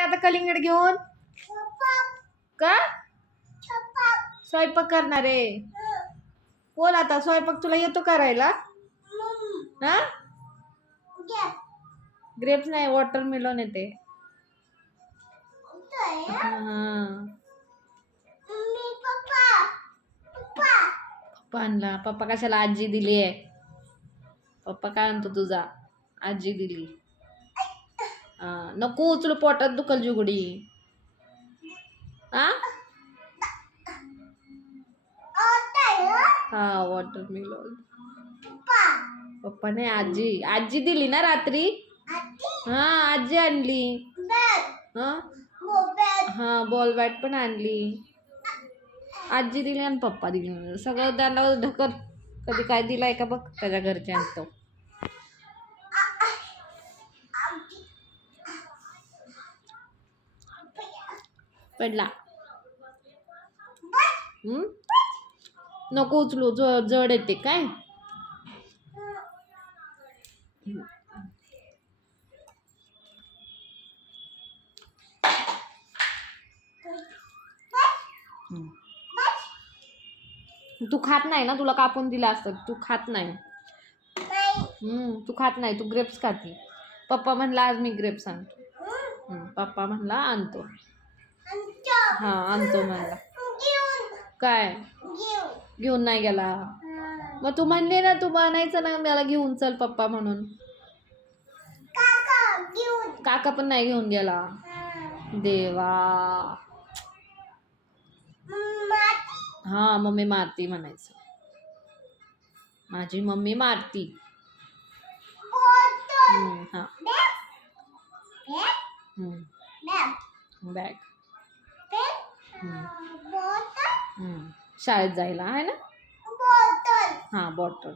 आता कलिंगड घेऊन? का? स्वयंपाक करणार आहे. बोल आता? स्वयंपाक तुला येतो करायला हा? ग्रेप्स नाही वॉटर मिलन येते हा. पप्पा आणला. पप्पा कशाला आजी दिली आहे? पप्पा काय आणतो तुझा? आजी दिली. नको उचलू पोटात दुखल जुगडी. हा हा वॉटर मिलन पप्पा नाही आजी. आजी दिली ना रात्री? हा आजी आणली. हा? बॉल बॅट पण आणली. आजी दिली आणि पप्पा दिली. सगळं त्यांना ढकल कधी काय दिलाय का बघ त्याच्या घरच्यांचं पडला? नको उचलू ज जड येते काय. तू खात नाही ना तुला कापून दिला असतं तू खात नाही. हम्म, तू खात नाही तू ग्रेप्स खाती. पप्पा म्हणला आज मी ग्रेप्स आणतो. हम्म, पप्पा म्हणला आणतो. हा आणतो म्हणला. काय? घेऊन. नाही गेला. मग तू म्हणले ना तू बनायचं ना मला घेऊन चल पप्पा म्हणून. काका पण नाही घेऊन गेला. देवा. हा मम्मी मारती म्हणायचं. माझी मम्मी मारती. हा. बॅग. शाळेत जायला आहे ना? हा बॉटल.